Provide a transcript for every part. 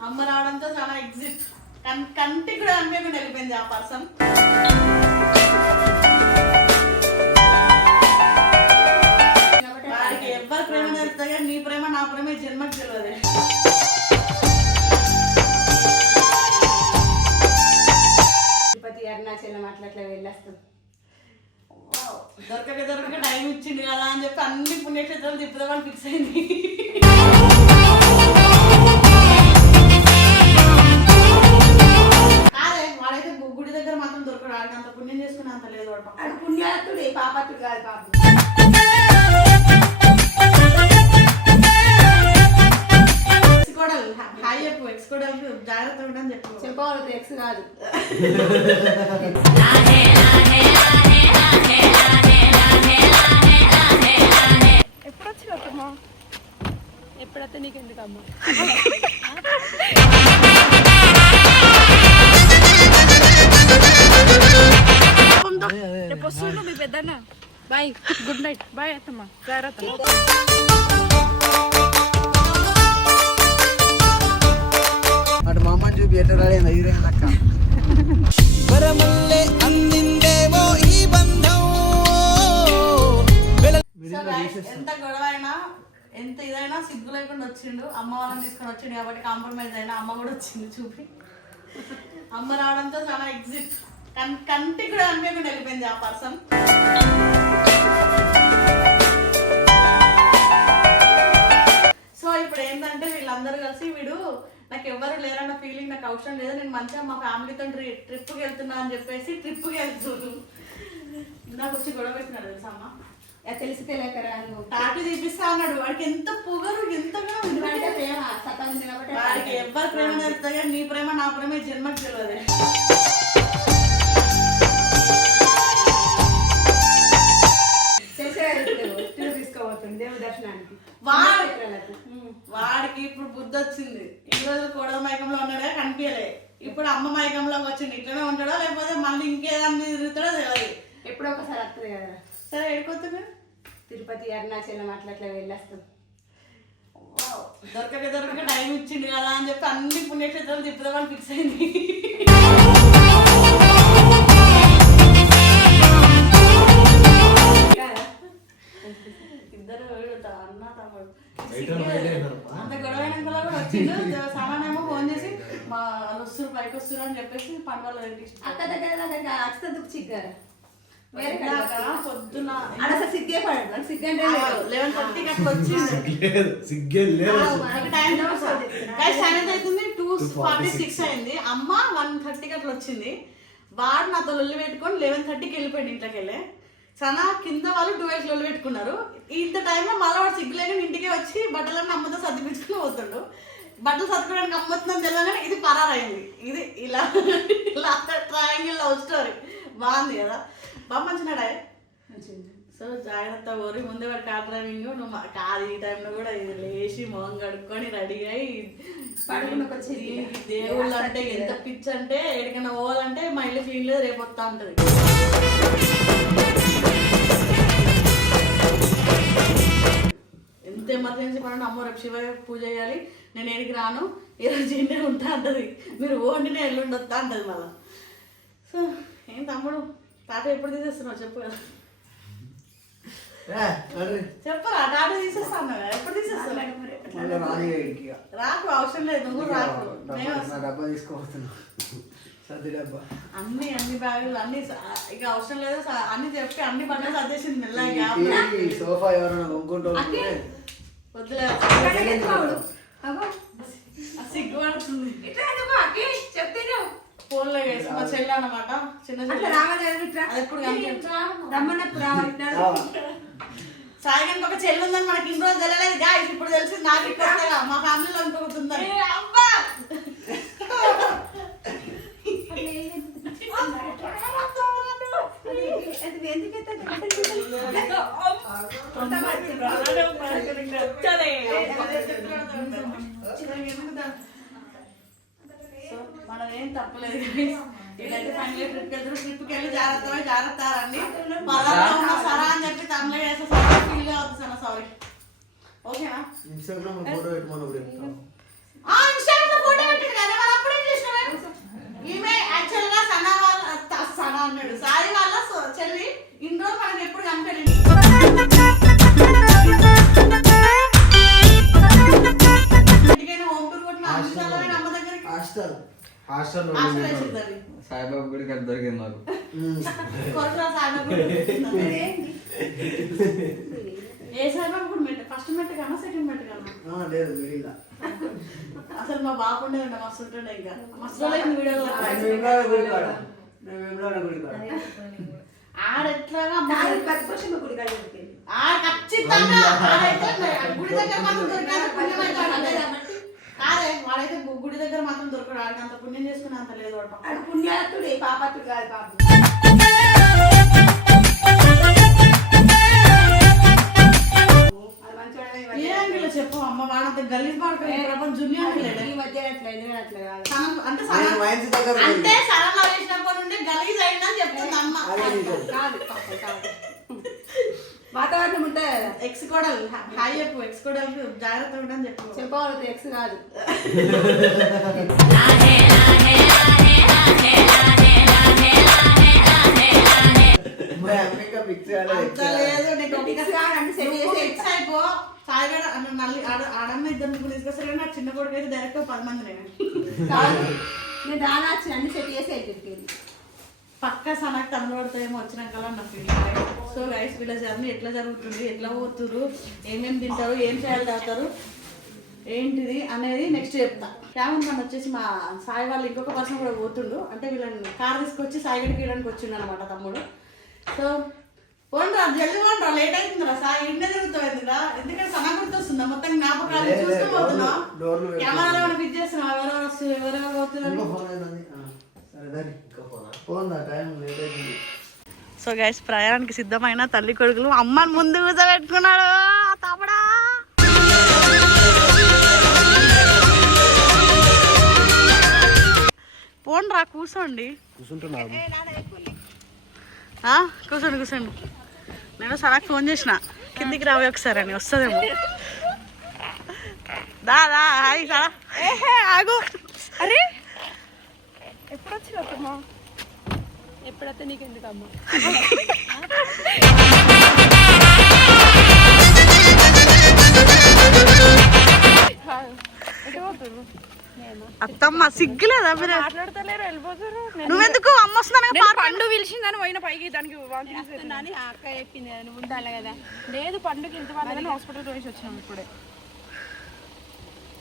అమ్మ రావడంతో చాలా ఎగ్జిట్ కంటికి కూడా అనిపించకుండా వెళ్ళిపోయింది ఆ పర్సన్ వాడికి ఎవ్వరి ప్రేమ కానీ నీ ప్రేమ నా ప్రేమ జన్మకి తెలియదు తిరుపతి అరుణాచలం అట్లా అట్లా వెళ్ళొస్తాం. దొరకక దొరకక టైం ఇచ్చిండు కదా అని చెప్పి అన్ని పుణ్యక్షేత్రాలు తిప్పుదామని ఫిక్స్ అయింది. దగ్గర మాత్రం దొరకడు. అంత పుణ్యం చేసుకుని అంత లేదు వాడు పుణ్యాత్తుడు పాపత్తుడు కాదు పాపం. ఎక్స్ కోడలు హాయ్ చెప్పు ఎక్స్ కోడలు జాగ్రత్త ఉండని చెప్పు. చెప్పవలదు ఎక్స్ కాదు. ఎప్పుడు ఎప్పుడైతే నీకు ఎందుకు రేపు వస్తుండు మీ పెద్దన్న. బాయ్ గుడ్ నైట్ బాయ్ అత్తమ్మ. జాగ్రత్త. అటు మా అమ్మని చూపి ఎట్లా రాలేదు హీరోయిన్ అక్క. వరమల్లే అందిందేమో ఈ బంధం. సో guys, ఎంత గొడవ అయినా ఎంత ఇదైనా సిగ్గు లేకుండా వచ్చిండు. అమ్మ వాళ్ళని తీసుకొని వచ్చిండు కాబట్టి కాంప్రమైజ్ అయినా అమ్మ కూడా వచ్చింది చూపి. అమ్మ రావడంతో చాలా ఎగ్జిట్ కంటికి కూడా అనిపించకుండా వెళ్ళిపోయింది ఆ పర్సన్. సో ఇప్పుడు ఏంటంటే వీళ్ళందరూ కలిసి వీడు నాకు ఎవరు లేరన్న ఫీలింగ్ నాకు అవసరం లేదు. నేను మంచిగా మా ఫ్యామిలీతో ట్రిప్కి వెళ్తున్నా అని చెప్పేసి ట్రిప్కి వెళ్తున్నాను నాకు వచ్చి గొడవ పెట్టినాడు తెలుసా అమ్మ? తెలిసి తెలియకరా టాటూ తీపిస్తా అన్నాడు. వాడికి ఎంత పొగరు ఎంతగా వాడికి ఎవరి ప్రేమ నీ ప్రేమ నా ప్రేమ జన్మకి తెలియదు దర్శనానికి వా- పుణ్యక్షేత్రాలకు. వాడికి ఇప్పుడు బుద్ధి వచ్చింది. ఈ రోజు కోడల మైకంలో ఉన్నాడే? కనిపించలే. ఇప్పుడు అమ్మ మైకంలోకి వచ్చింది. ఇట్లనే ఉంటాడో? లేకపోతే మళ్ళీ ఇంకేదాన్ని తిరుగుతాడో తెలియదు. ఎప్పుడో ఒకసారి వస్తుంది కదా. సరే ఎడిపోతుంది తిరుపతి అరుణాచలం అట్లా అట్లా వెళ్ళొస్తాం. దొరకక దొరకక టైం ఇచ్చిండు కదా అని చెప్పి అన్ని పుణ్యక్షేత్రాలు తిప్పుదామని ఫిక్స్ అయింది. అంత గొడవ అయినాక కూడా వచ్చిండు. ఫోన్ చేసి మా వాళ్ళు వస్తున్నారు పైకి వస్తున్నారు అని చెప్పేసి పండుగలు అక్క దగ్గర దుఃఖ చిగ్గారు పొద్దున సిగ్గే పడదు. నాకు సిగ్గంటే లెవెన్ అట్లా వచ్చింది టైం ఫార్టీ సిక్స్ అయింది. అమ్మ వన్ థర్టీకి అట్లా వచ్చింది. వాడు నాతో లొల్లి పెట్టుకొని లెవెన్ థర్టీకి వెళ్ళిపోయింది ఇంట్లోకి వెళ్ళి. సనా కింద వాళ్ళు ట్వెల్వ్ లొల్లి పెట్టుకున్నారు. ఇంత టైంలో మళ్ళీ వాడు సిగ్గులేని ఇంటికి వచ్చి బట్టలన్నీ అమ్మతో సర్దిపించుకుని పోతుండు. బట్టలు సర్దుకోవడానికి అమ్మతుందని తెలియగానే ఇది పరారైంది. ఇది ఇలా ఇలా ట్రయాంగిల్ లవ్ స్టోరీ బాగుంది కదా? బాగా మంచినాడే. సో జాగ్రత్త ఊరి ముందే వాడు కార్ డ్రైవింగ్ నువ్వు మా- కారు ఈ టైంలో కూడా ఇది లేచి మొహం కడుక్కొని రెడీ అయ్యి దేవుళ్ళు అంటే ఎంత పిచ్చి అంటే ఎక్కడికైనా పోవాలంటే మా ఇల్లు ఫీల్ లేదు రేపు వస్తా ఉంటది. ఎంత ఎమర్జెన్సీ పడండి. అమ్మ రేపు శివ పూజ చేయాలి. నేను ఏడికి రాను. ఈ రోజు ఇంటే ఉంటా అంటది. మీరు ఓండి నేను ఎల్లుండి వస్తా అంటది మళ్ళా. సో ఏం తమ్ముడు? తాత ఎప్పుడు తీసేస్తున్నావు? చెప్పు కదా. చెప్పరా టాటా తీసేస్తాను ఎప్పుడు తీసేస్తాను. రాకు అవసరం లేదు. నువ్వు రాకు. డబ్బా- నేను నా వస్తా. డబ్బా తీసుకోపోతున్నా సర్ది డబ్బా. అన్ని అన్ని బ్యాగులు అన్ని ఇక అవసరం లేదు. అన్ని చెప్పి అన్ని బట్టలు సర్దేసింది మెల్లగా. సోఫా ఎవరైనా కొనుక్కుంటూ ఫోన్లో వేసి మా చెల్లి అన్నమాట. చిన్న సాయంత్రం ఒక చెల్లి ఉందని మనకి ఇన్ని రోజులు తెలియలేదు. గాయస్ ఇప్పుడు తెలిసింది నాకు వస్తుందిగా. మా ఫ్యామిలీలో ఇంకొకటి తప్పలేదు ఇదైతే జాగ్రత్తగా జాగ్రత్త అండి పదార్థం సరా అని చెప్పి తమిళ ఫీల్ అవుతుంది సన్న సనా వాళ్ళ సనా అన్నాడు. సారీ వాళ్ళ చెల్లి ఇన్ని రోజులు ఎప్పుడు కనిపించలేదు ఇంటికైనా అమ్మ దగ్గరికి హాస్టల్ సాయిబాబా గుడి పెట్టింది. ఏ సాయిబాబా గుడి మెట్ట? ఫస్ట్ మెట్ట కన్నా సెకండ్ మెట్ట కన్నా? లేదు మిడిల్ అసలు మా బాగుండే ఉండే మస్తు ఉంటుండే ఇంకా. మస్తు రోజులైంది వీడియోలో గుడి కాడ నేను వేములవాడ గుడి కాడ ఆడ ఎట్లాగా అమ్మ నాది ప్రతిపక్షం గుడి కాడ దొరికింది. ఆడ ఖచ్చితంగా ఆడైతే గుడి దగ్గర కాదే వాడైతే గుడి దగ్గర మాత్రం దొరకడు. ఆడికి అంత పుణ్యం చేసుకునే అంత లేదు వాడు పుణ్యాత్తుడు పాపత్తుడు కాదు పాపం. అది మంచోడనే ఈ ఏ మధ్య. అంగిలో చెప్పు అమ్మ వాడంత గలీజ్ పడుతుంది ప్రపంచం జూనియర్ లేడే ఈ మధ్య అట్లా ఎందుకంటే అట్లా కాదు. సనం- అంటే సనం- వైన్స్ దగ్గర అంటే సరళ వేసినప్పటి నుండి గలీజ్ అయిందని చెప్తుంది అమ్మ. కాదు కాదు. వాతావరణం ఉంటుంది కదా ఎక్స్ కోడలు హాయ్ చెప్పు ఎక్స్ కోడలు జాగ్రత్త ఉండని చెప్పు. చెప్పవాలి ఎక్స్ కాదు. ఆడమ్మ ఇద్దరు ముగ్గురు తీసుకొస్తారు కానీ నాకు చిన్న కొడుకు అయితే డైరెక్ట్ పది మంది నేను వచ్చి అన్ని సెట్ చేసి చెప్పింది. పక్క సనక్ తమిళపడతాయేమో వచ్చినాక నా ఫీలింగ్ సో గైస్ వీళ్ళ జర్నీ ఎట్లా జరుగుతుంది ఎట్లా పోతురు ఏమేమి తింటారు ఏం చేయాలి తాగుతారు ఏంటిది అనేది నెక్స్ట్ చెప్తా. క్యామన్ మన వచ్చేసి మా సాయి వాళ్ళు ఇంకొక పర్సన్ కూడా పోతుండు. అంటే వీళ్ళని కార్ తీసుకొచ్చి సాయిగడికి ఇవ్వడానికి వచ్చిండు అనమాట తమ్ముడు. సో పోండ్రా జల్దీ పోండ్రా లేట్ అవుతుందిరా సాయి ఇండే తిరుగుతావు ఎందుకురా ఎందుకంటే సన గుర్తొస్తుందా? మొత్తం జ్ఞాపకాలు పెట్టుకో. కెమెరాలో ఏమైనా ఫిట్ చేస్తున్నావు? ఎవరెవరు వస్తున్నారు ఎవరెవరు పోతున్నారు? సరే సో గైస్ ప్రయాణానికి సిద్ధమైన తల్లి కొడుకులు అమ్మని ముందు కూర్చోబెట్టుకున్నాడు తపడా పోండి రా కూర్చోండి ఆ, కూర్చోండి కూర్చోండి నేను సడక్ ఫోన్ చేసిన. కిందికి రావే ఒకసారి అని వస్తుందేమో. దా దా హాయ్ సడా ఆగు. అరే! ఎప్పుడు వచ్చిన ఎప్పుడైతే నీకు ఎందుకు అమ్మ ఎటు పోతుర్రు? అత్తమ్మ సిగ్గులేదా మీరు? మాట్లాడతలేరు వెళ్ళిపోతారు నువ్వెందుకు? అమ్మ వస్తుందనగా నేను పండు పిలిచిందని పోయిన పైకి దానికి అవుతున్నాయని. అక్క చెప్పింది నువ్వు ఉండాలి కదా. లేదు పండుగ ఇంత వాళ్ళని హాస్పిటల్ పోయి వచ్చినాం ఇప్పుడే.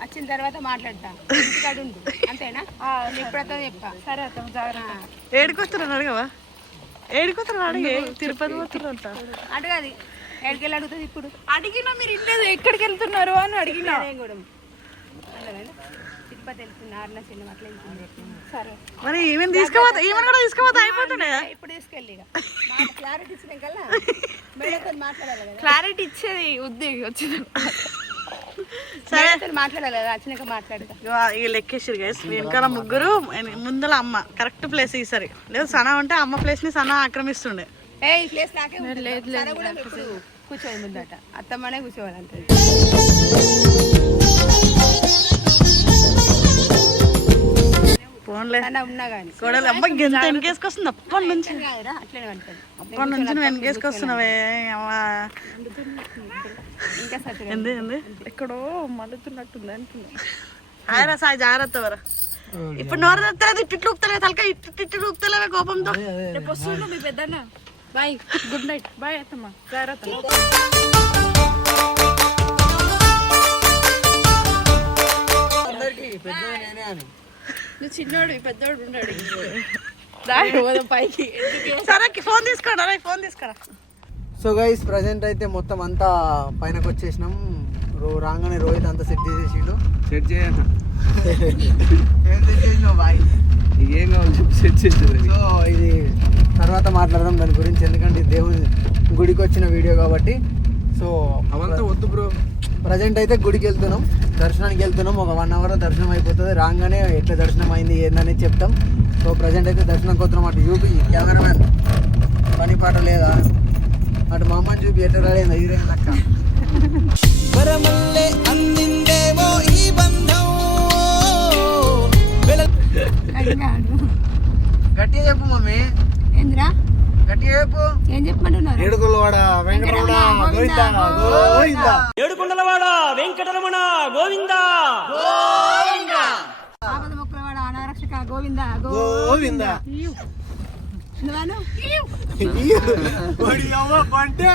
వచ్చిన తర్వాత మాట్లాడతా. ఇంటికాడ అంతేనా? ఎప్పుడైతే చెప్తా. సరే అత్తమ్మ జాగ్రత్త. ఏడుకొస్తున్నారు అడగవా? ఏడుకొస్తున్నారు అడిగే తిరుపతి పోతున్నంట అడగది. ఎక్కడికెళ్ళి అడుగుతుంది ఇప్పుడు? అడిగినా మీరు ఇల్లేదు ఎక్కడికి వెళ్తున్నారు అని అడిగినా? తిరుపతి వెళ్తున్నా. సినిమా అట్లా సరే. మరి ఈమెను తీసుకుపోతా ఈమెను కూడా తీసుకుపోతా అయిపోతుండే? ఇప్పుడు తీసుకెళ్ళి క్లారిటీ కదా. క్లారిటీ ఇచ్చేది ఉద్ది వచ్చింది మేడంతో మాట్లాడాలి కదా వచ్చినాక మాట్లాడతా ఇక లెక్కేసారు గైస్ వెనకాల ముగ్గురు ముందల అమ్మ. కరెక్ట్ ప్లేస్ ఈసారి లేదు సనా ఉంటే అమ్మ ప్లేస్ని సనా ఆక్రమిస్తుండే. ముందట. అత్తమ్మనే కూర్చోవాలంటే ఫోన్లే అమ్మ ఎంత వెనకేసుకొస్తుంది అప్పటి నుంచి. అప్పటి నుంచి వెనకేసుకొస్తున్నావే అమ్మ. ఎక్కడో మలుతున్నట్టుంది అనుకున్నా హాయ్ రా సాయి జాగ్రత్త వరా. ఇప్పుడు నోరు తెత్తలేదు ఇట్లు ఊపుతలే తలక ఇట్లు ఊపుతలేవే కోపంతో. రేపు వస్తుండు మీ పెద్దన్న. Bye good night. బాయ్ అత్తమ్మ. జాగ్రత్త. నువ్వు చిన్నోడు పెద్దోడు ఉన్నాడు పైకి. సరే ఫోన్ తీసుకోండి ఫోన్ తీసుకురా. సో గైస్ ప్రజెంట్ అయితే మొత్తం అంతా పైనకి వచ్చేసినాం. రో రాగానే రోహిత్ అంతా సెట్ చేసేసిండు. సెట్ చేయను? ఏం సెట్ చేసినావు బాయ్ ఏం కావాలి చెప్పి సెట్ చేసేది సో ఇది తర్వాత మాట్లాడదాం దాని గురించి ఎందుకంటే దేవుని గుడికి వచ్చిన వీడియో కాబట్టి. సో అవంతా వద్దు బ్రో ప్రజెంట్ అయితే గుడికి వెళ్తున్నాం. దర్శనానికి వెళ్తున్నాం. ఒక వన్ అవర్ దర్శనం అయిపోతుంది. రాగానే ఎట్లా దర్శనం అయింది ఏందనేది చెప్తాం. సో ప్రజెంట్ అయితే దర్శనంకి వస్తున్నాం అటు చూపి. కెమెరామ్యాన్ పని పాట లేదా? అటు మా అమ్మని చూపి ఎట్లా రాలేదు హీరోయిన్ లెక్క. వరమల్లే అందిందేమో ఈ బంధం. గట్టిగా చెప్పు మమ్మీ. ఏంద్రా? గట్టిగా చెప్పు. ఏం చెప్పమంటున్నారు? ఏడుగులవాడ వెంకటరమణ గోవింద. గోవింద ఏడుకొండలవాడ వెంకటరమణ గోవింద. గోవింద. నువ్వను వాడి అవ్వ పంటే